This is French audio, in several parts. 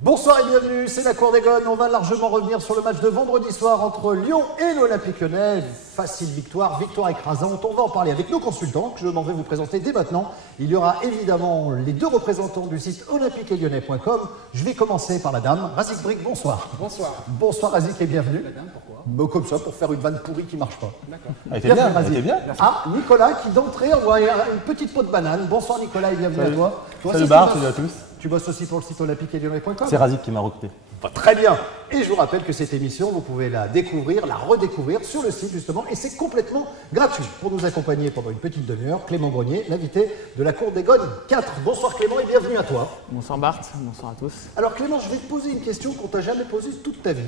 Bonsoir et bienvenue, c'est la Cour des Gones. On va largement revenir sur le match de vendredi soir entre Lyon et l'Olympique Lyonnais. Facile victoire, victoire écrasante. On va en parler avec nos consultants que je m'en vais vous présenter dès maintenant. Il y aura évidemment les deux représentants du site olympiqueetlyonnais.com. Je vais commencer par la dame. Razik Brick, bonsoir. Bonsoir. Bonsoir Razik et bienvenue. La dame, pourquoi? Comme ça, pour faire une vanne pourrie qui marche pas. D'accord. Elle était bien, elle était bien. Ah, Nicolas qui d'entrée envoie une petite peau de banane. Bonsoir Nicolas et bienvenue à toi. Salut Bart, salut à tous. Tu bosses aussi pour le site olympiqueetlyonnais.com. C'est Razik qui m'a recruté. Très bien. Et je vous rappelle que cette émission, vous pouvez la découvrir, la redécouvrir sur le site justement, et c'est complètement gratuit. Pour nous accompagner pendant une petite demi-heure, Clément Grenier, l'invité de la Cour des Gones 4. Bonsoir Clément et bienvenue à toi. Bonsoir Bart, bonsoir à tous. Alors Clément, je vais te poser une question qu'on t'a jamais posée toute ta vie.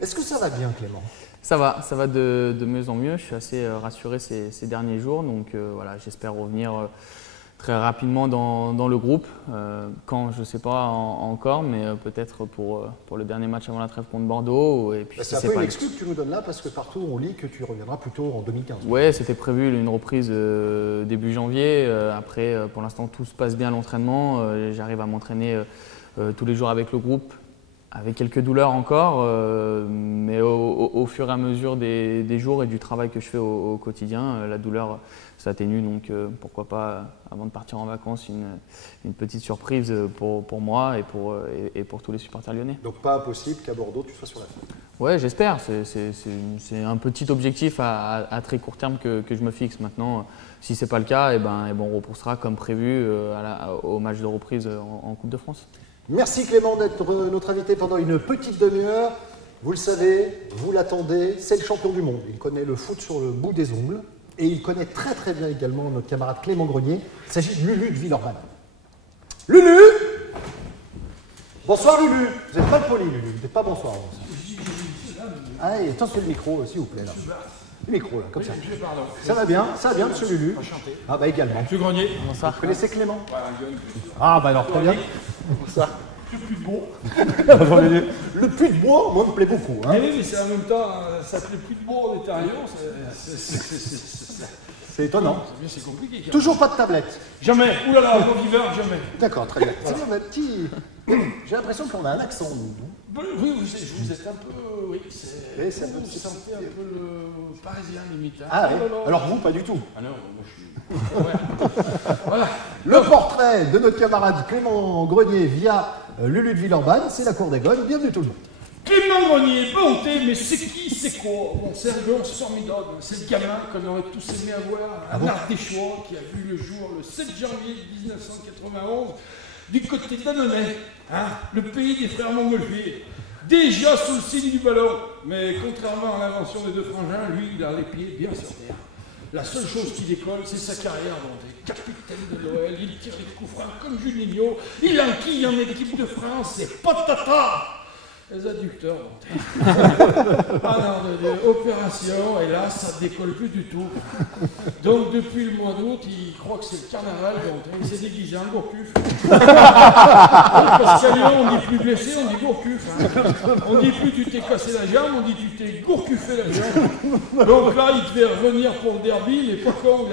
Est-ce que ça va bien Clément? Ça va de mieux en mieux. Je suis assez rassuré ces derniers jours, donc voilà, j'espère revenir très rapidement dans le groupe. Quand, je ne sais pas encore, mais peut-être pour le dernier match avant la trêve contre Bordeaux. Et puis, c'est un peu une excuse que tu nous donnes là, parce que partout on lit que tu reviendras plutôt en 2015. Oui, c'était prévu une reprise début janvier. Après, pour l'instant, tout se passe bien à l'entraînement. J'arrive à m'entraîner tous les jours avec le groupe, avec quelques douleurs encore, mais au fur et à mesure des jours et du travail que je fais au quotidien, la douleur s'atténue. Donc pourquoi pas, avant de partir en vacances, une petite surprise pour moi et pour tous les supporters lyonnais. Donc pas impossible qu'à Bordeaux tu sois sur la fin. Ouais, j'espère. C'est un petit objectif à très court terme que je me fixe. Maintenant, si ce n'est pas le cas, on repoussera comme prévu au match de reprise en Coupe de France. Merci Clément d'être notre invité pendant une petite demi-heure. Vous le savez, vous l'attendez, c'est le champion du monde. Il connaît le foot sur le bout des ongles et il connaît très très bien également notre camarade Clément Grenier. Il s'agit de Lulu de Villeurbanne. Lulu! Bonsoir Lulu. Vous n'êtes pas le poli Lulu, vous n'êtes pas bonsoir. Allez, attention le micro s'il vous plaît là. Le micro là, comme ça. Ça va bien, monsieur Lulu. Enchanté. Ah bah également. Monsieur Grenier. Bonsoir. Vous connaissez Clément? Voilà, gueule. Ah bah alors très bien. Bonsoir. Le plus beau. Le puits de bois, moi, me plaît beaucoup. Hein. Eh oui, mais c'est en même temps, ça s'appelle plus de beau en intérieur. C'est étonnant. C'est compliqué. Toujours pas de tablette. Jamais. Ouh là là, bon viveur, jamais. D'accord, très bien. C'est bien, ma petit. J'ai l'impression qu'on a un accent, nous. Oui, vous êtes un peu. Oui, Oui, c'est un peu. vous sentez un peu le parisien limite. Hein. Ah oui. Oh là là. Alors vous, pas du tout. Ah non, moi je suis. Ouais. Voilà. Le portrait de notre camarade Clément Grenier via Lulu de Villeurbanne, c'est la Cour des Gones. Bienvenue tout le monde. Clément Grenier, bonté, mais c'est qui, c'est quoi? Bon, c'est un gosse formidable, c'est le gamin qu'on aurait tous aimé avoir, un Ardéchois qui a vu le jour le 7 janvier 1991 du côté d'Annonay, hein, le pays des frères Montgolfier, déjà sous le signe du ballon, mais contrairement à l'invention des deux frangins, lui, il a les pieds bien sur terre. La seule chose qui décolle, c'est sa carrière bonté. Capitaine de l'OL, il tire les coups francs comme Juninho, il enquille en équipe de France, et patata! Les adducteurs, ah non, opération, et là, ça décolle plus du tout. Donc, depuis le mois d'août, il croit que c'est le carnaval, donc il s'est déguisé en Gourcuff. Parce qu'à Lyon, on dit plus blessé, on dit Gourcuff. Hein. On dit plus tu t'es cassé la jambe, on dit tu t'es gourcuffé la jambe. Donc là, il devait revenir pour le derby, il est pas con,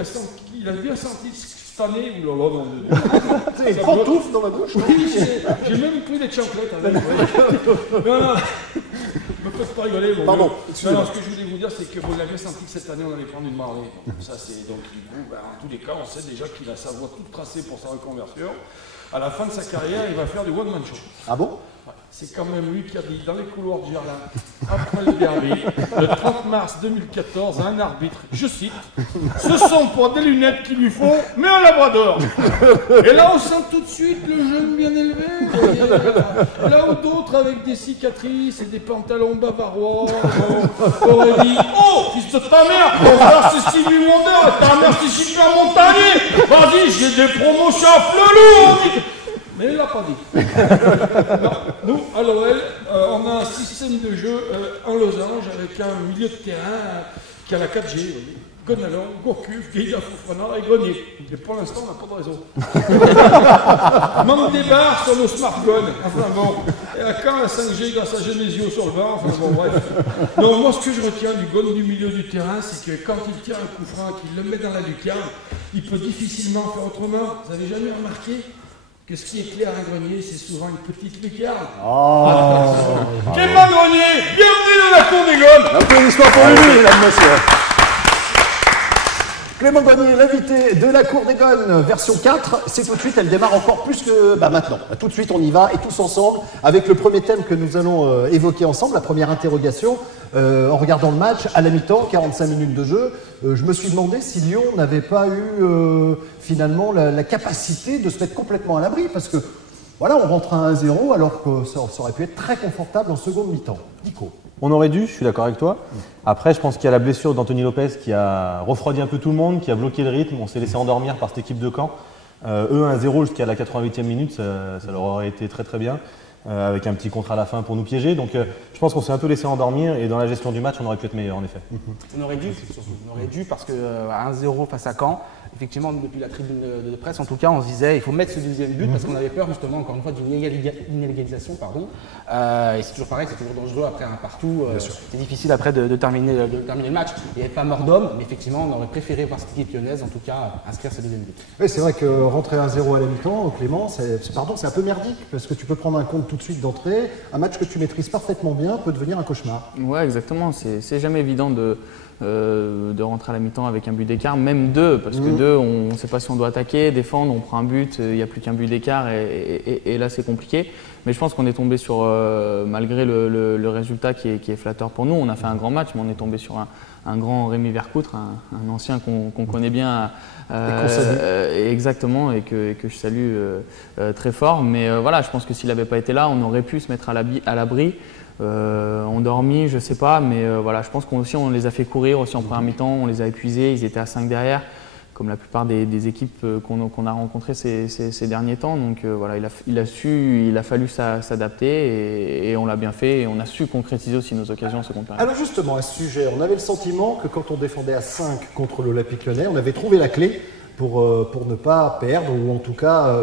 il a bien senti cette année, ou là, non. C'est une pantoufle dans ma bouche. Oui, j'ai même pris des chanclettes avec. Non, me faites pas rigoler. Bon, pardon. Non, ce que je voulais vous dire, c'est que vous l'avez senti que cette année, on allait prendre une marée. Ça, c'est donc, du coup, en tous les cas, on sait déjà qu'il a sa voie toute tracée pour sa reconversion. À la fin de sa carrière, il va faire du one-man show. Ah bon? C'est quand même lui qui a dit dans les couloirs de Gerland, après le derby, le 30 mars 2014, à un arbitre, je cite, « Ce sont pas des lunettes qu'il lui faut, mais un labrador !» Et là, on sent tout de suite le jeune bien élevé, là où d'autres avec des cicatrices et des pantalons bavarois auraient dit « Oh, fils de ta mère, ton frère c'est Stevie Wonder et ta mère c'est Super Montagnier, vas-y, j'ai des promotions à flelou !» Mais il ne l'a pas dit. Non, nous, à l'OL, on a un système de jeu en losange avec un milieu de terrain qui a la 4G. Vous voyez. Gonalon, Gourcuff, Guéda, Fofana et Grenier. Et pour l'instant, on n'a pas de réseau. Manque des barres sur le smartphone. Enfin bon. Et à quand la 5G grâce à Genesio sur le banc. Enfin bon, bref. Non, moi, ce que je retiens du Gon du milieu du terrain, c'est que quand il tire un coup franc, qu'il le met dans la lucarne, il peut difficilement faire autrement. Vous avez jamais remarqué que ce qui est clair à un grenier, c'est souvent une petite lucarne. Oh. Clément Grenier, bienvenue dans la cour des Gaunes. Applaudissements pour lui, mesdames, messieurs. Clément Grenier, l'invité de la Cour des Gaunes, version 4, c'est tout de suite, elle démarre encore plus que maintenant. Tout de suite, on y va, et tous ensemble, avec le premier thème que nous allons évoquer ensemble, la première interrogation. En regardant le match, à la mi-temps, 45 minutes de jeu, je me suis demandé si Lyon n'avait pas eu finalement la capacité de se mettre complètement à l'abri, parce que voilà, on rentre à 1-0 alors que ça aurait pu être très confortable en seconde mi-temps. Nico. On aurait dû, je suis d'accord avec toi. Après, je pense qu'il y a la blessure d'Anthony Lopez qui a refroidi un peu tout le monde, qui a bloqué le rythme. On s'est laissé endormir par cette équipe de Caen. Eux, 1-0 jusqu'à la 88e minute, ça leur aurait été très très bien. Avec un petit contre à la fin pour nous piéger. Donc je pense qu'on s'est un peu laissé endormir et dans la gestion du match, on aurait pu être meilleur en effet. On aurait dû parce que 1-0 face à Caen, effectivement depuis la tribune de presse en tout cas, on se disait il faut mettre ce deuxième but parce qu'on avait peur justement encore une fois d'une inégalisation. Et c'est toujours pareil, c'est toujours dangereux après un partout. C'est difficile après de terminer le match. Il n'y avait pas mort d'homme, mais effectivement on aurait préféré voir cette équipe lyonnaise en tout cas inscrire ce deuxième but. Oui, c'est vrai que rentrer 1-0 à la mi-temps, Clément, c'est un peu merdique parce que tu peux prendre un compte tout de suite d'entrée. Un match que tu maîtrises parfaitement bien peut devenir un cauchemar. Ouais, exactement. C'est jamais évident de rentrer à la mi-temps avec un but d'écart, même deux, parce que deux, on ne sait pas si on doit attaquer, défendre, on prend un but, il n'y a plus qu'un but d'écart et là c'est compliqué. Mais je pense qu'on est tombé sur, malgré le résultat qui est flatteur pour nous, on a fait un grand match, mais on est tombé sur un grand Rémi Vercoutre, un ancien qu'on connaît bien. Exactement, et que je salue très fort. Mais voilà, je pense que s'il n'avait pas été là, on aurait pu se mettre à l'abri. Endormis, je sais pas, mais voilà, je pense qu'on les a fait courir aussi en première mi-temps, on les a épuisés, ils étaient à 5 derrière, comme la plupart des équipes qu'on a rencontrées ces derniers temps. Donc voilà, il a fallu s'adapter et on l'a bien fait et on a su concrétiser aussi nos occasions en seconde période. Alors justement, à ce sujet, on avait le sentiment que quand on défendait à 5 contre l'Olympique Lyonnais, on avait trouvé la clé pour ne pas perdre ou en tout cas,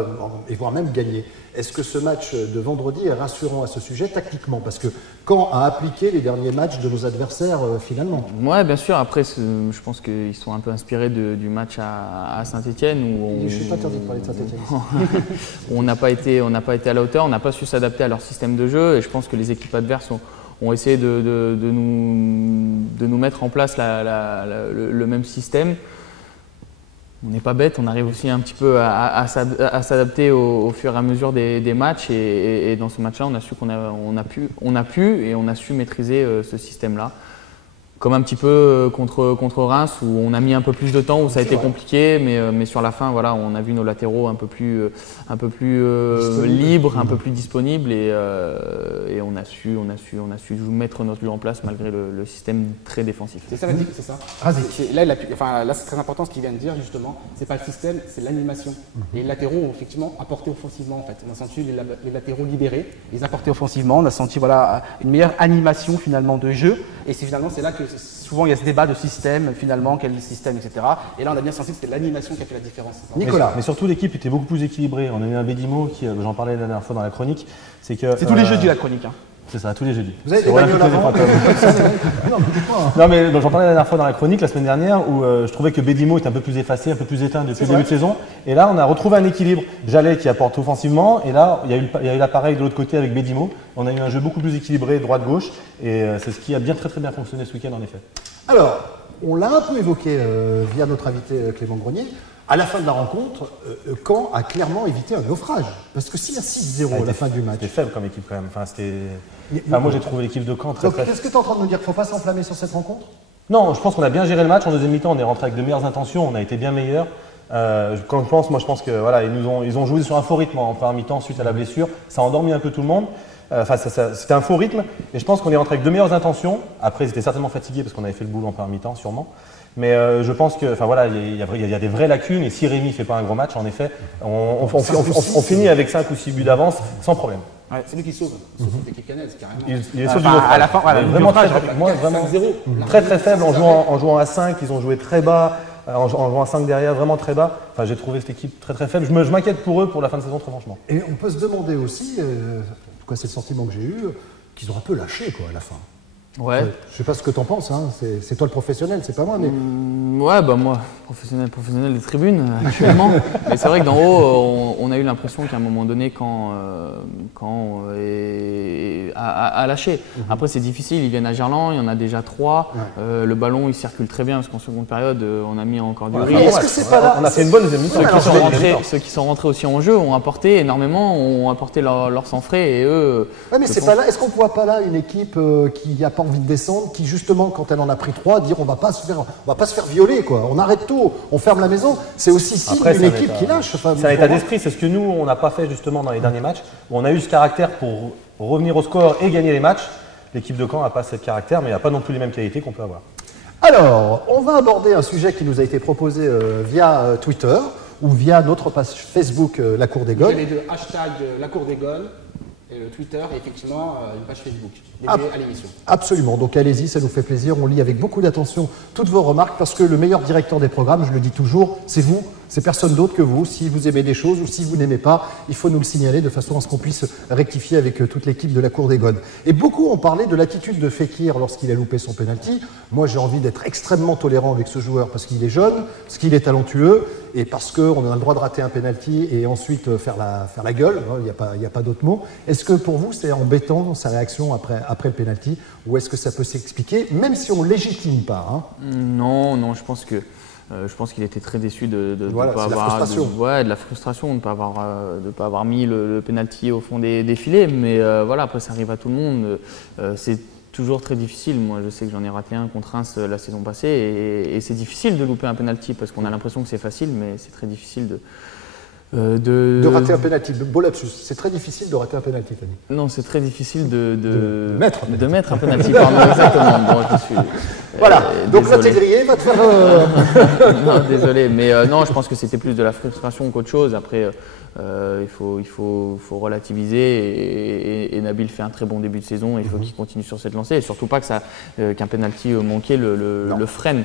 et voire même gagner. Est-ce que ce match de vendredi est rassurant à ce sujet tactiquement? Parce que Caen a appliqué les derniers matchs de nos adversaires finalement. Oui, bien sûr. Après, je pense qu'ils sont un peu inspirés du match à Saint-Etienne. Je ne suis pas interdit de parler de Saint-Etienne. On n'a pas été à la hauteur, on n'a pas su s'adapter à leur système de jeu. Et je pense que les équipes adverses ont essayé de nous mettre en place le même système. On n'est pas bête, on arrive aussi un petit peu à s'adapter au fur et à mesure des matchs et dans ce match-là, on a su on a su maîtriser ce système-là. Comme un petit peu contre Reims où on a mis un peu plus de temps, où ça a été compliqué, mais sur la fin, voilà, on a vu nos latéraux un peu plus libres, un peu plus disponibles et on a su mettre notre jeu en place malgré le système très défensif. C'est ça, c'est ça. Là, c'est très important ce qu'il vient de dire justement. C'est pas le système, c'est l'animation. Et les latéraux ont effectivement apporté offensivement en fait. On a senti les latéraux libérés, les apporter offensivement. On a senti une meilleure animation finalement de jeu. Et c'est là que souvent il y a ce débat de système, finalement, quel système, etc. Et là on a bien senti que c'était l'animation qui a fait la différence. Nicolas. Mais surtout l'équipe était beaucoup plus équilibrée. On a eu un Bédimo qui, j'en parlais la dernière fois dans la chronique, c'est tous les jeudis la chronique. C'est ça, tous les jeudis. Vous avez des bagnoles avant? Non, mais j'en parlais la dernière fois dans la chronique, la semaine dernière, où je trouvais que Bédimo était un peu plus effacé, un peu plus éteint depuis le début de saison. Et là, on a retrouvé un équilibre. Jallet qui apporte offensivement, et là, il y a eu l'appareil de l'autre côté avec Bédimo. On a eu un jeu beaucoup plus équilibré, droite-gauche, et c'est ce qui a très bien fonctionné ce week-end en effet. Alors, on l'a un peu évoqué via notre invité Clément Grenier. À la fin de la rencontre, Caen a clairement évité un naufrage. Parce que s'il y a 6-0 à la fin du match… C'était faible comme équipe quand même. Moi j'ai trouvé l'équipe de Caen très Donc qu'est-ce que tu es en train de nous dire? Qu'il ne faut pas s'enflammer sur cette rencontre? Non, je pense qu'on a bien géré le match. En deuxième mi-temps, on est rentré avec de meilleures intentions, on a été bien meilleurs. Je pense que voilà, ils ont joué sur un faux rythme en première mi-temps suite à la blessure. Ça a endormi un peu tout le monde. C'était un faux rythme et je pense qu'on est rentré avec de meilleures intentions. Après, ils étaient certainement fatigués parce qu'on avait fait le boulot en première mi-temps, sûrement. Mais je pense que, il y a des vraies lacunes et si Rémi ne fait pas un gros match, en effet, on finit avec 5 ou 6 buts d'avance sans problème. Ouais, c'est lui qui sauve cette équipe cannaise, carrément. Il est sauve du naufrage. À la fin, voilà, vraiment très faible en jouant à 5, ils ont joué très bas. En jouant à 5 derrière, vraiment très bas. Enfin, j'ai trouvé cette équipe très faible. Je m'inquiète pour eux pour la fin de saison, très franchement. Et on peut se demander aussi, c'est le sentiment que j'ai eu, qu'ils ont un peu lâché à la fin. Ouais. Je sais pas ce que t'en penses, hein. C'est toi le professionnel, c'est pas moi, mais Ouais, bah moi, professionnel des tribunes actuellement. Mais c'est vrai que d'en haut, on a eu l'impression qu'à un moment donné, quand a lâché. Après, c'est difficile, ils viennent à Gerland, il y en a déjà 3. Le ballon, il circule très bien parce qu'en seconde période, on a mis encore du riz. est-ce que c'est pas là? On a fait une bonne deuxième mi-temps. Ceux qui sont rentrés aussi en jeu ont apporté énormément, ont apporté leur sang frais et eux. Ouais, mais c'est pas là. Est-ce qu'on voit pas là une équipe qui n'a pas envie de descendre, qui justement, quand elle en a pris 3, dire on va pas se faire violer, quoi. On arrête tout, on ferme la maison. C'est aussi une équipe qui lâche. Enfin, c'est un état d'esprit, c'est ce que nous on n'a pas fait justement dans les derniers matchs, où on a eu ce caractère pour revenir au score et gagner les matchs. L'équipe de Caen n'a pas ce caractère, mais il n'y a pas non plus les mêmes qualités qu'on peut avoir. Alors, on va aborder un sujet qui nous a été proposé via Twitter ou via notre page Facebook La Cour des Goals. Les deux hashtags La Cour des Goals. Et le Twitter et effectivement une page Facebook dédiée à l'émission. Absolument, donc allez-y, ça nous fait plaisir. On lit avec beaucoup d'attention toutes vos remarques parce que le meilleur directeur des programmes, je le dis toujours, c'est vous, c'est personne d'autre que vous. Si vous aimez des choses ou si vous n'aimez pas, il faut nous le signaler de façon à ce qu'on puisse rectifier avec toute l'équipe de la Cour des Gones. Et beaucoup ont parlé de l'attitude de Fekir lorsqu'il a loupé son penalty. Moi, j'ai envie d'être extrêmement tolérant avec ce joueur parce qu'il est jeune, parce qu'il est talentueux et parce qu'on a le droit de rater un penalty et ensuite faire la gueule. Il n'y a pas d'autre mot. Est-ce que pour vous, c'est embêtant sa réaction après le penalty ou est-ce que ça peut s'expliquer, même si on ne légitime pas, hein? Non, je pense qu'il était très déçu de ne pas avoir de la frustration de ne pas avoir mis le penalty au fond des filets. Mais voilà, après ça arrive à tout le monde. C'est toujours très difficile. Moi, je sais que j'en ai raté un contre Reims la saison passée et c'est difficile de louper un penalty parce qu'on a l'impression que c'est facile, mais c'est très difficile de rater un penalty. Beau lapsus. C'est très difficile de rater un penalty, Fanny. Non, c'est très difficile de mettre un penalty. Pardon, exactement. Bon, voilà. Donc désolé. l'intégrier va te faire. Non, désolé, mais non, je pense que c'était plus de la frustration qu'autre chose. Après, il faut relativiser et Nabil fait un très bon début de saison. Il faut qu'il continue sur cette lancée et surtout pas qu'un penalty manqué le freine.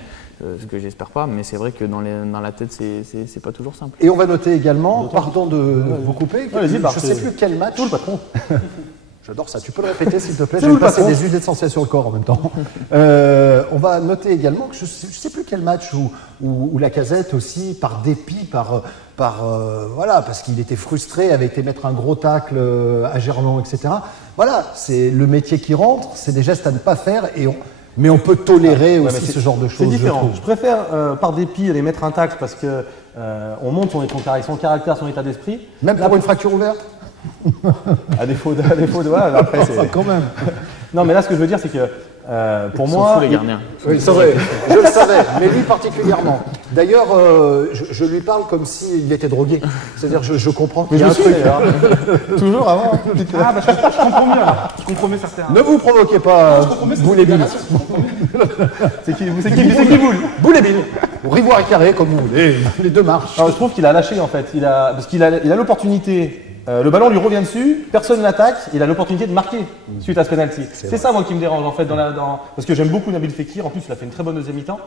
Ce que j'espère pas, mais c'est vrai que dans la tête, c'est pas toujours simple. Et on va noter également, pardon de vous couper, je ne sais plus quel match. Tout le patron. J'adore ça, tu peux le répéter s'il te plaît, je vais passer des huiles essentielles sur le corps en même temps. On va noter également que je ne sais plus quel match où Lacazette aussi, par dépit, voilà, parce qu'il était frustré, avait été mettre un gros tacle à Gerland, etc. Voilà, c'est le métier qui rentre, c'est des gestes à ne pas faire mais on peut tolérer aussi ce genre de choses. C'est différent. Je préfère, par dépit, aller mettre un tacle parce que on monte son caractère, son état d'esprit. Même pour une fracture ouverte. À défaut de voilà, après c'est quand même. Non, mais là, ce que je veux dire, c'est que pour moi, tous les gardiens. Oui, c'est vrai. Je le savais, mais lui particulièrement. D'ailleurs, je lui parle comme s'il était drogué. C'est-à-dire, je comprends qu'il y a un truc. Toujours avant. Ah, bah je comprends mieux là. Je comprends mieux certains. Ne vous provoquez pas, Boule et Bill. C'est qui Boule? Boule et Bill. Ou Rivoire et Carré, comme vous voulez. Les deux marchent. Alors, je trouve qu'il a lâché en fait. Parce qu'il a l'opportunité. Le ballon lui revient dessus, personne l'attaque, il a l'opportunité de marquer suite à ce penalty. C'est ça moi qui me dérange en fait parce que j'aime beaucoup Nabil Fekir, en plus il a fait une très bonne deuxième mi-temps.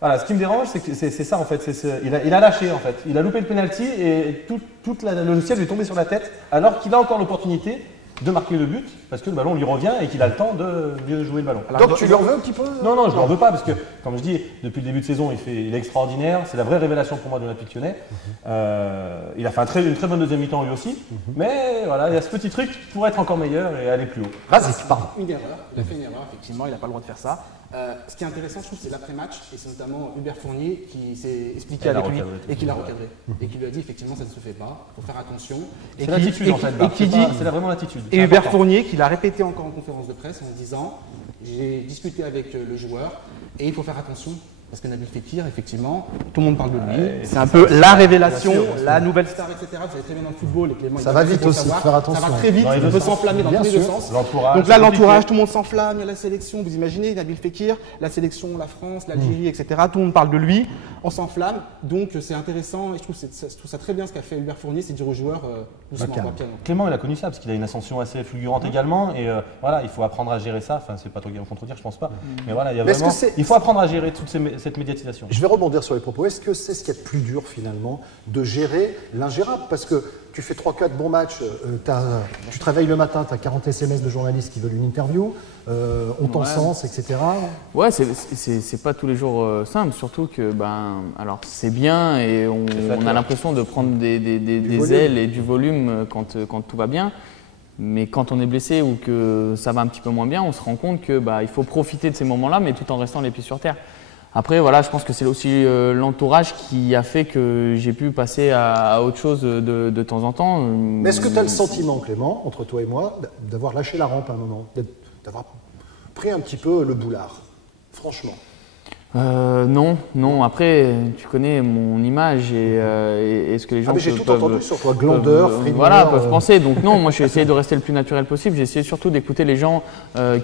Voilà, ce qui me dérange c'est que c'est ça en fait, il a lâché en fait, il a loupé le penalty et tout le logiciel lui est tombé sur la tête alors qu'il a encore l'opportunité de marquer le but parce que le ballon lui revient et qu'il a le temps de bien jouer le ballon. Alors, donc tu lui en veux un petit peu? Non, je ne lui en veux pas parce que, comme je dis, depuis le début de saison, il est extraordinaire. C'est la vraie révélation pour moi de l'Olympique Lyonnais. Il a fait une très bonne deuxième mi-temps lui aussi. Mais voilà, il y a ce petit truc pour être encore meilleur et aller plus haut. Vas-y, pardon. Il a fait une erreur, effectivement, il n'a pas le droit de faire ça. Ce qui est intéressant, je trouve, c'est l'après-match, et c'est notamment Hubert Fournier qui s'est expliqué avec lui et qui l'a recadré. Et qui lui a dit, effectivement, ça ne se fait pas, il faut faire attention. C'est l'attitude en fait. C'est vraiment l'attitude. Et Hubert Fournier qui l'a répété encore en conférence de presse en disant, j'ai discuté avec le joueur et il faut faire attention. Parce que Nabil Fekir, effectivement, tout le monde parle de lui. C'est un peu la révélation, la nouvelle star, etc. Vous savez très bien dans le football, et Clément, ça va vite aussi, faire attention. Ça va très vite, on peut s'enflammer dans tous les deux sens. Donc là, l'entourage, tout le monde s'enflamme, il y a la sélection, vous imaginez, Nabil Fekir, la sélection, la France, l'Algérie, etc. Tout le monde parle de lui, on s'enflamme. Donc c'est intéressant, et je trouve ça très bien ce qu'a fait Hubert Fournier, c'est de dire aux joueurs doucement, piano. Clément, il a connu ça, parce qu'il a une ascension assez fulgurante également, et voilà, il faut apprendre à gérer ça. Enfin, c'est pas toi qui vas me contredire, je pense pas. Mais voilà, il faut apprendre à gérer cette médiatisation. Je vais rebondir sur les propos. Est-ce que c'est ce qui est le plus dur finalement de gérer l'ingérable? Parce que tu fais 3-4 bons matchs, tu te réveilles le matin, tu as 40 SMS de journalistes qui veulent une interview, on t'encense, etc. Ouais, c'est pas tous les jours simple, surtout que alors c'est bien et on a l'impression de prendre des ailes et du volume quand tout va bien. Mais quand on est blessé ou que ça va un petit peu moins bien, on se rend compte que il faut profiter de ces moments-là, mais tout en restant les pieds sur terre. Après, voilà, je pense que c'est aussi l'entourage qui a fait que j'ai pu passer à autre chose de temps en temps. Mais est-ce que tu as le sentiment, Clément, entre toi et moi, d'avoir lâché la rampe à un moment, d'avoir pris un petit peu le boulard, franchement? Non. Après, tu connais mon image et ce que les gens j'ai tout entendu sur toi, glandeur, frimeur, peuvent penser. Donc non, moi j'ai essayé de rester le plus naturel possible. J'ai essayé surtout d'écouter les gens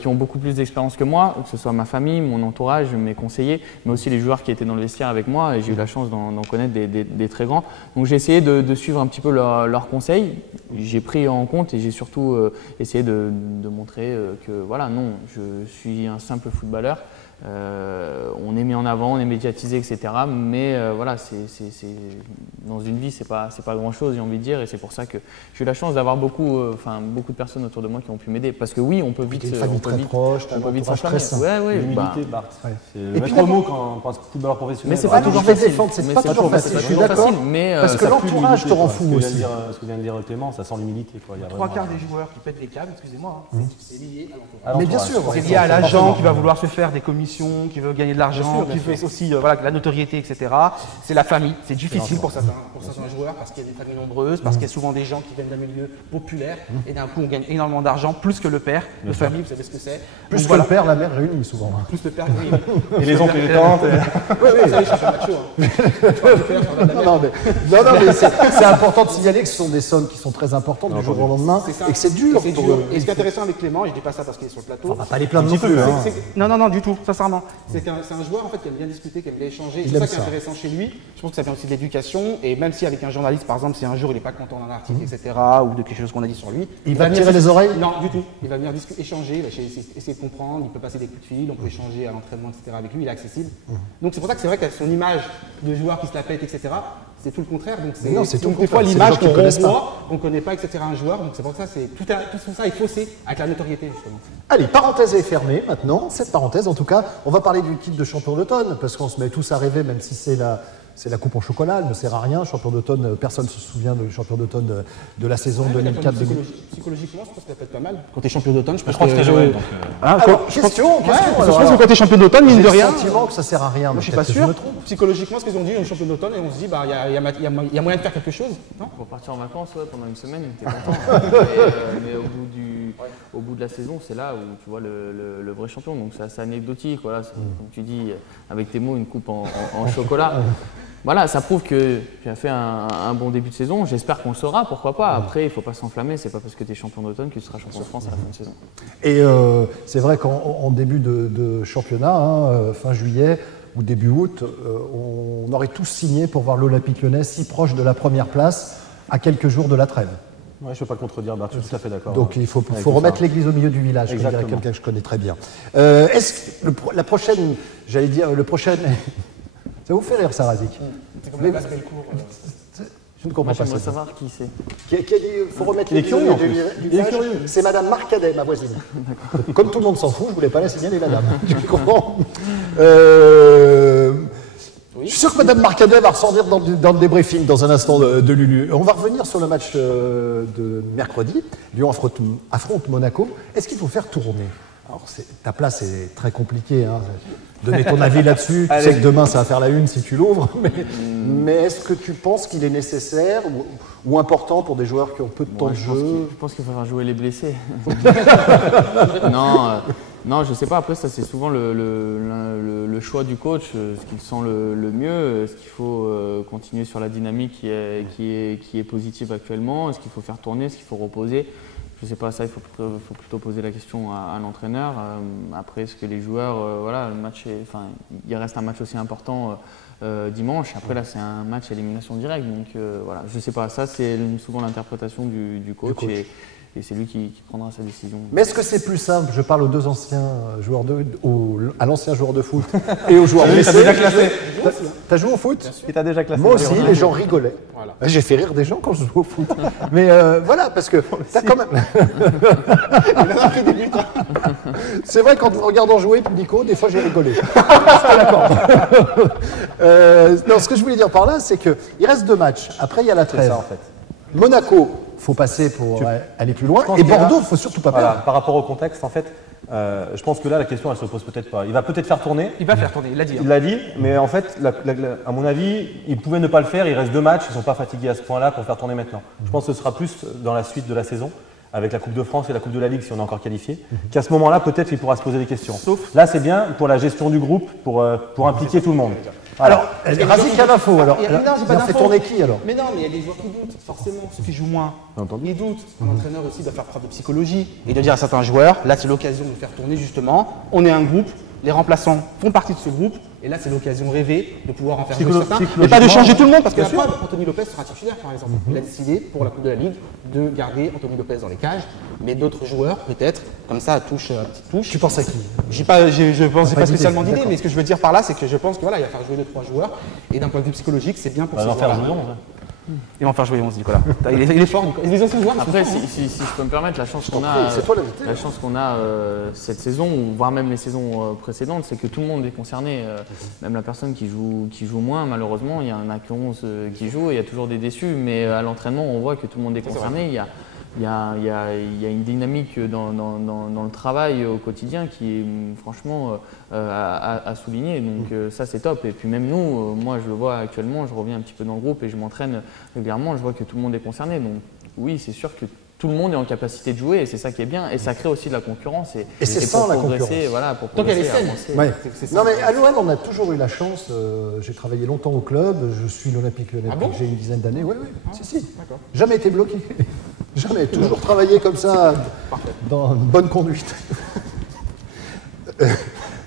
qui ont beaucoup plus d'expérience que moi, que ce soit ma famille, mon entourage, mes conseillers, mais aussi les joueurs qui étaient dans le vestiaire avec moi. Et j'ai eu la chance d'en connaître des très grands. Donc j'ai essayé de suivre un petit peu leurs conseils. J'ai pris en compte et j'ai surtout essayé de montrer que voilà, non, je suis un simple footballeur. On est mis en avant, on est médiatisé, etc. Mais voilà, dans une vie, c'est pas grand-chose, j'ai envie de dire, et c'est pour ça que j'ai eu la chance d'avoir beaucoup de personnes autour de moi qui ont pu m'aider. Parce que oui, on peut vite, une famille très proche, on peut vite très s'enflammer. L'humilité, Bart. C'est le maître mot quand un footballeur professionnel. Mais c'est pas toujours facile. C'est pas toujours facile. Je suis d'accord. Parce que l'entourage te rend fou aussi. Ce que vient de dire Clément, ça sent l'humilité. Trois quarts des joueurs qui pètent des câbles, excusez-moi, c'est lié à l'entourage. Mais bien sûr, c'est lié à l'agent qui va vouloir se faire des commissions, qui veut gagner de l'argent, qui veut aussi la notoriété, etc. C'est la famille. C'est difficile pour certains joueurs parce qu'il y a des familles nombreuses, parce qu'il y a souvent des gens qui viennent d'un milieu populaire et d'un coup on gagne énormément d'argent, plus que le père. De famille, vous savez ce que c'est. Plus que le père, la mère réunie souvent. Plus le père, oui. Et les oncles et les tantes. Oui, je suis un macho. Non, mais c'est important de signaler que ce sont des sommes qui sont très importantes du jour au lendemain et que c'est dur pour eux. Et ce qui est intéressant avec Clément, et je dis pas ça parce qu'il est sur le plateau. On va pas les plaindre non plus. Non, du tout, sincèrement. C'est un joueur en fait qui aime bien discuter, qui aime bien échanger. C'est ça qui est intéressant chez lui. Je pense que ça vient aussi de l'éducation. Et même si avec un journaliste, par exemple, si un jour il n'est pas content d'un article, etc., ou de quelque chose qu'on a dit sur lui, il va tirer les oreilles? Non, du tout. Il va venir échanger, il va essayer de comprendre. Il peut passer des coups de fil, on peut échanger à l'entraînement, etc. avec lui. Il est accessible. Donc c'est pour ça que c'est vrai qu'avec son image de joueur qui se la pète, etc. C'est tout le contraire. Donc des fois l'image qu'on renvoie, on ne connaît pas, etc. un joueur. Donc c'est pour ça que tout ça est faussé avec la notoriété justement. Allez, parenthèse est fermée maintenant. Cette parenthèse, en tout cas, on va parler du titre de champion d'automne parce qu'on se met tous à rêver, même si c'est la coupe en chocolat, elle ne sert à rien. Champion d'automne, personne ne se souvient du champion d'automne de la saison 2004-2005. Psychologiquement, je pense que ça peut être pas mal. Quand tu es champion d'automne, je crois que c'était Joël. Question. Je pense que quand tu es champion d'automne, mine de rien. J'ai le sentiment que ça sert à rien. Moi, je suis pas sûr. Psychologiquement, ce qu'ils ont dit, on est champion d'automne et on se dit, il y a moyen de faire quelque chose. Pour partir en vacances, pendant une semaine, t'es content. Mais au bout de la saison, c'est là où tu vois le vrai champion. Donc c'est assez anecdotique. Voilà, comme tu dis, avec tes mots, une coupe en chocolat. Voilà, ça prouve que tu as fait un bon début de saison. J'espère qu'on le saura, pourquoi pas. Après, il ne faut pas s'enflammer. C'est pas parce que tu es champion d'automne que tu seras champion de France à la fin de saison. Et c'est vrai qu'en début de championnat, fin juillet ou début août, on aurait tous signé pour voir l'Olympique Lyonnais si proche de la première place à quelques jours de la trêve. Ouais, je ne peux pas le contredire, Bart, je suis tout à fait d'accord. Donc il faut remettre l'église au milieu du village, comme dirait quelqu'un que je connais très bien. Est-ce que la prochaine, j'allais dire, le prochain... Ça vous fait rire, ça, Razik? C'est comme la place Bellecour. Je ne comprends pas ça. J'aimerais savoir qui c'est. Il faut remettre l'église au milieu du village. C'est Madame Marcadet, ma voisine. Comme tout le monde s'en fout, je ne voulais pas la signaler, la dame. Tu comprends? Je suis sûr que Madame Marcadet va ressortir dans le débriefing dans un instant de Lulu. On va revenir sur le match de mercredi. Lyon affronte Monaco. Est-ce qu'il faut faire tourner? Alors, ta place est très compliquée. Donner ton avis là-dessus. Tu sais que demain, ça va faire la une si tu l'ouvres. Mais est-ce que tu penses qu'il est nécessaire ou important pour des joueurs qui ont peu de temps de jeu? Je pense qu'il faudra jouer les blessés. Non, je ne sais pas. Après, ça, c'est souvent le choix du coach, ce qu'il sent le mieux. Est-ce qu'il faut continuer sur la dynamique qui est positive actuellement? Est-ce qu'il faut faire tourner? Est-ce qu'il faut reposer? Je ne sais pas, ça, il faut plutôt poser la question à l'entraîneur. Après, est-ce que les joueurs, le match il reste un match aussi important dimanche. Après, là, c'est un match à élimination directe. Donc, je ne sais pas. Ça, c'est souvent l'interprétation du coach. c'est lui qui prendra sa décision. Mais est-ce que c'est plus simple? Je parle aux deux anciens joueurs à l'ancien joueur de foot et aux joueurs blessés. T'as déjà classé. T'as joué au foot? Et t'as déjà classé. Moi aussi, les gens rigolaient. Voilà. J'ai fait rire des gens quand je jouais au foot. Mais voilà, parce que t'as quand même. C'est vrai, quand vous regardez jouer, Nico, des fois j'ai rigolé. C'était d'accord. Non, ce que je voulais dire par là, c'est qu'il reste 2 matchs. Après, il y a la trêve. ça, en fait. Monaco, faut passer pour aller plus loin. Je pense Et que là- Bordeaux, faut surtout pas Voilà, perdre. par rapport au contexte, en fait, je pense que là, la question, elle se pose peut-être pas. Il va peut-être faire tourner. Il va faire tourner, il l'a dit. Il l'a dit, mais en fait, à mon avis, il pouvait ne pas le faire. Il reste 2 matchs, ils ne sont pas fatigués à ce point-là pour faire tourner maintenant. Je pense que ce sera plus dans la suite de la saison, avec la Coupe de France et la Coupe de la Ligue si on est encore qualifié, qu'à ce moment-là, peut-être il pourra se poser des questions. Là, c'est bien pour la gestion du groupe, pour impliquer tout le monde. Voilà. Alors, Razik a l'info. Alors, Non, j'ai pas il a fait d'info. tourner qui alors? Mais non, mais il y a des joueurs qui doutent, forcément, ceux qui jouent moins. Entendu. Ils doutent. L'entraîneur aussi doit faire preuve de psychologie et de dire à certains joueurs, là c'est l'occasion de faire tourner justement, on est un groupe, les remplaçants font partie de ce groupe, et là c'est l'occasion rêvée de pouvoir en faire jouer certains. Mais pas de changer tout le monde, parce que la preuve, Anthony Lopez sera titulaire par exemple. Il a décidé, pour la Coupe de la Ligue, de garder Anthony Lopez dans les cages, mais d'autres joueurs peut-être, comme ça, à petite touche. Tu penses à qui? Je pense pas pas spécialement d'idée, d'idée, d'accord. mais ce que je veux dire par là, c'est que je pense que voilà, il va faire jouer 2-3 joueurs, et d'un point de vue psychologique, c'est bien pour On ces va en faire joueurs-là. jouer 11. Ils vont faire jouer 11, Nicolas. Il est fort, Nicolas. Les anciens joueurs, ils sont Après, forts, hein. si je peux me permettre, la chance qu'on prie, a, c'est toi l'invité. la chance qu'on a cette saison, ou voire même les saisons précédentes, c'est que tout le monde est concerné. Même la personne qui joue moins, malheureusement, il y en a que 11 qui jouent et il y a toujours des déçus. Mais à l'entraînement, on voit que tout le monde est concerné. Il y a une dynamique dans le travail au quotidien qui est franchement à souligner. Donc ça, c'est top. Et puis même nous, moi, je le vois actuellement, je reviens un petit peu dans le groupe et je m'entraîne régulièrement. Je vois que tout le monde est concerné. Donc oui, c'est sûr que tout le monde est en capacité de jouer et c'est ça qui est bien. Et ça crée aussi de la concurrence. Et c'est pour ça, la progresser, concurrence. voilà, pour Tant qu'elle est progresser, saine. avancer. Ouais. c'est ça. Non mais à l'OM, on a toujours eu la chance. J'ai travaillé longtemps au club. Je suis l'Olympique Lyonnais Ah depuis bon que j'ai une dizaine d'années. Oui, oui. Si. D'accord. Jamais été bloqué. Jamais. Toujours travaillé comme ça, dans une bonne conduite.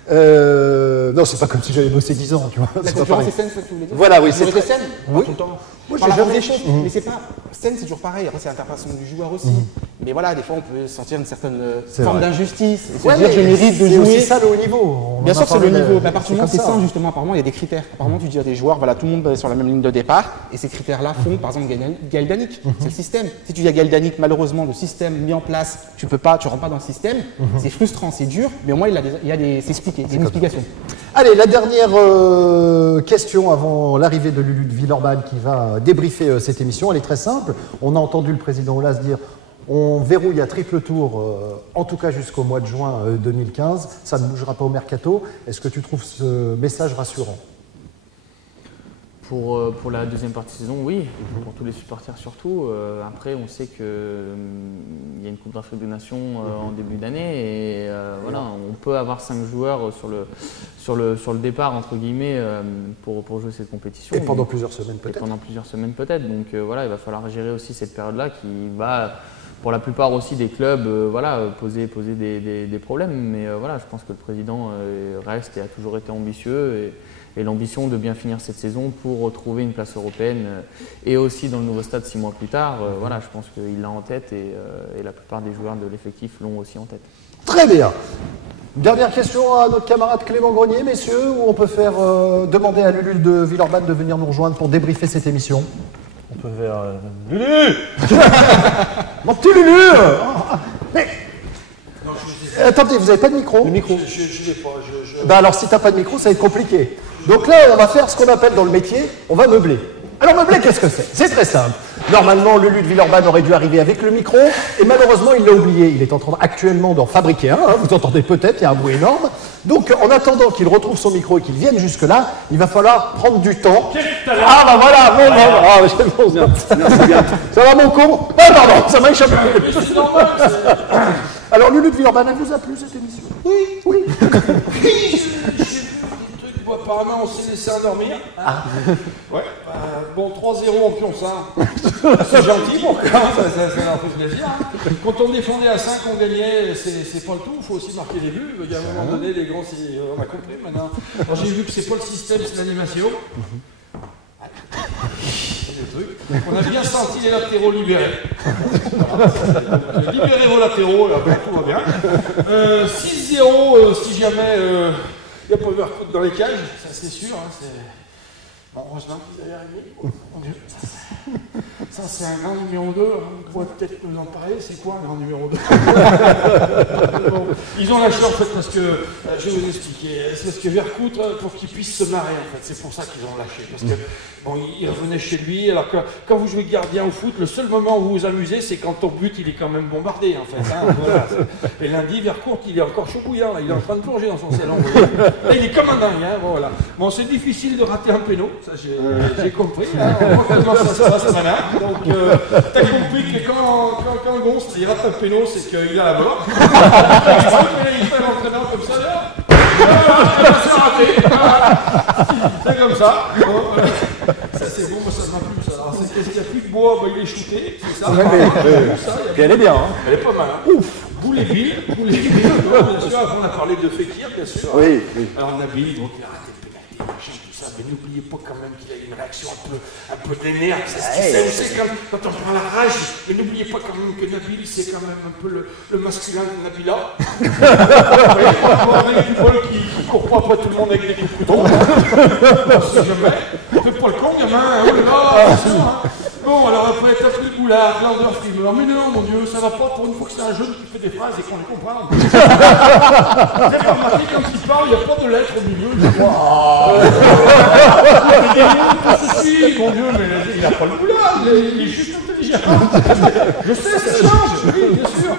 Non, c'est pas comme si j'avais bossé 10 ans, tu vois. La C'est pas concurrence pareil. est saine, c'est ça que tu voulais dire? Voilà, oui, c'est c'est très très- saine. Oui. Tout le temps. Moi, Par la j'ai force jamais- des choses, mais c'est pas saine, c'est toujours pareil. Après, c'est l'interprétation du joueur aussi. Mais voilà, des fois, on peut sentir une certaine C'est forme vrai. d'injustice et se Ouais, dire mais je mérite de c'est aussi jouer. ça le haut niveau. On Bien en a sûr, c'est le parlé, niveau. Mais à partir du moment où comme c'est ça. sain, justement, apparemment, il y a des critères. Apparemment, tu dis à des joueurs, voilà, tout le monde est sur la même ligne de départ. Et ces critères-là font, par exemple, Gaël Danic. C'est le système. Si tu dis à Gaël Danic, malheureusement, le système mis en place, tu rentres pas dans le système. C'est frustrant, c'est dur. Mais au moins, c'est expliqué. C'est une explication. Allez, la dernière question avant l'arrivée de Lulu de Villeurbanne qui va débriefer cette émission. Elle est très simple. On a entendu le président Aulas dire on verrouille à triple tour, en tout cas jusqu'au mois de juin 2015. Ça ne bougera pas au mercato. Est-ce que tu trouves ce message rassurant? Pour la deuxième partie de saison, oui. Pour tous les supporters surtout. Après, on sait qu'il y a une Coupe d'Afrique des Nations en début d'année. Et voilà, on peut avoir 5 joueurs sur le départ, entre guillemets, pour jouer cette compétition. Et pendant Donc, plusieurs semaines et peut-être. pendant plusieurs semaines peut-être. Donc voilà, il va falloir gérer aussi cette période-là qui va, pour la plupart aussi des clubs, poser des problèmes. Mais voilà, je pense que le président reste et a toujours été ambitieux. Et l'ambition de bien finir cette saison pour retrouver une place européenne et aussi dans le nouveau stade 6 mois plus tard. Voilà, je pense qu'il l'a en tête et la plupart des joueurs de l'effectif l'ont aussi en tête. Très bien. Dernière question à notre camarade Clément Grenier, messieurs, où on peut faire demander à Lulu de Villeurbanne de venir nous rejoindre pour débriefer cette émission. On peut faire Lulu. Mon petit Lulu Mais... Attendez, vous n'avez pas de micro? Je l'ai pas. Ben alors si t'as pas de micro, ça va être compliqué. Donc là, on va faire ce qu'on appelle dans le métier, on va meubler. Alors meubler, qu'est-ce que c'est? C'est très simple. Normalement, Lulu de Villeurbanne aurait dû arriver avec le micro, et malheureusement, il l'a oublié. Il est en train actuellement d'en fabriquer un, hein, vous entendez peut-être, il y a un bruit énorme. Donc en attendant qu'il retrouve son micro et qu'il vienne jusque-là, il va falloir prendre du temps. Ah bah voilà, ça va mon con? Ah pardon, ça m'a échappé. C'est normal. Alors Lulu de Villeurbanne, elle vous a plu cette émission? Oui. Oui, j'ai vu des trucs. Bon, apparemment, on s'est laissé endormir. Ouais. Bon, 3-0 en pionçant. C'est gentil, bon, ça leur fait plaisir. Hein. Quand on défendait à 5, on gagnait. C'est pas le tout. Il faut aussi marquer des buts. Il y a un moment donné, les grands, on a compris maintenant. Alors, j'ai vu que c'est pas le système, c'est l'animation. truc. On a bien senti les latéraux libérés. Voilà, libérés vos latéraux, là, tout va bien. 6-0 si jamais il n'y a pas Vercoute dans les cages, ça c'est sûr. Hein, bon, heureusement qu'ils avaient arrivé. Mon Dieu, ça c'est un grand numéro 2, on pourrait peut-être nous en parler, c'est quoi un grand numéro 2? Bon, ils ont lâché en fait parce que, je vais vous expliquer, c'est parce que Vercoute, pour qu'il puisse se marrer en fait, c'est pour ça qu'ils ont lâché. Parce que, bon, il revenait chez lui, alors que quand vous jouez gardien au foot, le seul moment où vous vous amusez, c'est quand ton but il est quand même bombardé en fait. Hein, voilà. Et lundi, Vercoute, il est encore chaud bouillant, là, il est en train de plonger dans son salon. Et il est comme un dingue, hein, bon, voilà. Bon, c'est difficile de rater un péno, ça j'ai compris, hein, on voit comment ça se passe maintenant. Donc, t'as compris que quand un gonce il rate un péno, c'est qu'il a la mort. Il fait l'entraîneur comme ça, là. C'est raté. C'est comme ça. Bon, ça c'est bon, moi ça m'a plu ça. Alors, c'est qu'il n'y a plus de bois, bah, il est shooté, c'est ça. Puis elle est bien. Hein. Elle est pas mal. Hein. Ouf. Boulet-Bill, bien sûr, on a parlé de Fekir, bien sûr. Oui. Alors Nabil, donc il a raté le pénalty, machin, tout ça, mais n'oubliez pas quand même qu'il a eu une réaction un peu des nerfs, c'est quand on prend la rage, mais n'oubliez pas quand même que Nabil, c'est quand même un peu le masculin de Nabila. Avec du bol qui court pas après tout le monde avec des coups de couteau. Jamais. Fais pas le con, gamin, oh là là, bon, alors après, t'as pris le boulard, Lander Frimer. Mais non, mon Dieu, ça va pas pour une fois que c'est un jeune qui fait des phrases et qu'on les comprend. Vous avez pas remarqué, quand il parle, il n'y a pas de lettres au milieu. Il dit, mon Dieu, mais il n'a pas le boulard, il est juste intelligent. Je sais, ça change, oui, bien sûr.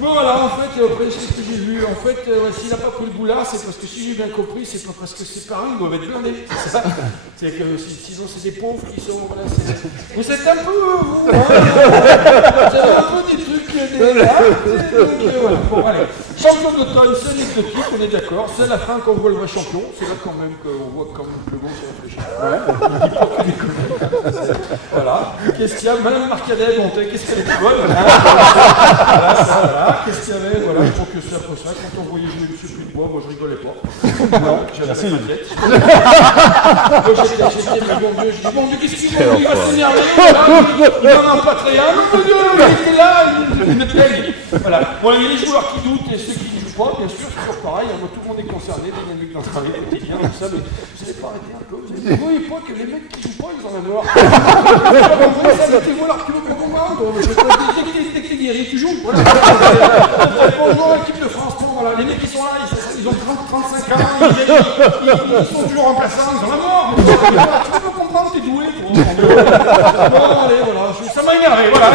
Bon, alors en fait, après, c'est ce que j'ai vu. En fait, s'il n'a pas pris le boulard, c'est parce que si j'ai bien compris, c'est pas parce que ses parents doivent être blindés. C'est ça. C'est que sinon, c'est des pauvres qui sont. Voilà, vous êtes un peu, vous, hein, vous avez un peu des trucs, voilà. Bon, allez. Champion d'automne, c'est anecdotique, on est d'accord. C'est la fin qu'on voit le vrai champion. C'est là quand même qu'on voit quand même que le bon se réfléchit. Ouais. Il dit pas que des conneries. Voilà. Qu'est-ce qu'il y a? Madame Marcadet, bon, qu'est-ce qu'elle est bonne, hein, voilà. Qu'est-ce qu'il y avait? Voilà, je crois que c'est après ça. Quand on voyait jouer Monsieur Puy-de-Bois, moi je rigolais pas. Non, j'avais ma tête. Moi j'étais, mais bon Dieu, je dis, bon Dieu, qu'est-ce qu'il va? Il va s'énerver, il va en empâtrer un. Mon Dieu, il était là, il me paye. Voilà. Bon, il y a les joueurs qui doutent et ceux qui ne jouent pas, bien sûr, c'est toujours pareil. Tout le monde est concerné, les dynamiques d'entraînement, tout bien, tout ça, mais vous n'allez pas arrêter un peu. Vous voyez pas que les mecs qui jouent pas, ils en ont marre. Ça, mettez-vous leur culot pour comprendre. Dès que t'es guéri, tu joues. Voilà. Bonjour, l'équipe de France, bon, voilà. Les mecs qui sont là, ils ont 30, 35 ans, ils sont toujours remplaçants, ils ont la mort. Tu peux comprendre, t'es doué. Bon, allez, voilà, ça m'a énervé, voilà.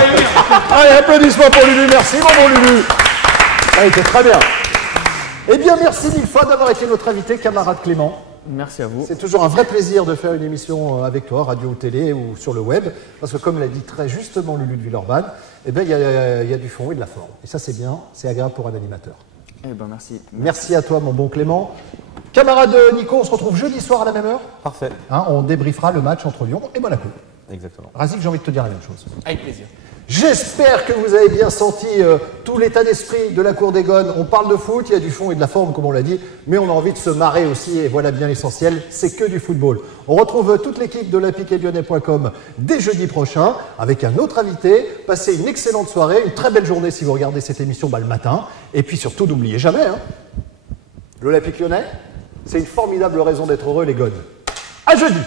Allez, applaudissements pour Lulu, merci mon bon Lulu. Ça a été très bien. Eh bien, merci mille fois d'avoir été notre invité, camarade Clément. Merci à vous. C'est toujours un vrai plaisir de faire une émission avec toi, radio ou télé ou sur le web, parce que comme l'a dit très justement Lulu de Villeurbanne, eh bien, il y a du fond et de la forme. Et ça, c'est bien, c'est agréable pour un animateur. Eh ben, merci. Merci à toi, mon bon Clément. Camarade Nico, on se retrouve jeudi soir à la même heure. Parfait. Hein, on débriefera le match entre Lyon et Monaco. Exactement. Razik, j'ai envie de te dire la même chose. Avec plaisir. J'espère que vous avez bien senti tout l'état d'esprit de la Cour des Gones. On parle de foot, il y a du fond et de la forme, comme on l'a dit, mais on a envie de se marrer aussi, et voilà bien l'essentiel, c'est que du football. On retrouve toute l'équipe de l'Olympique-et-Lyonnais.com dès jeudi prochain, avec un autre invité. Passez une excellente soirée, une très belle journée si vous regardez cette émission le matin. Et puis surtout, n'oubliez jamais, hein, l'Olympique Lyonnais, c'est une formidable raison d'être heureux, les Gones. À jeudi!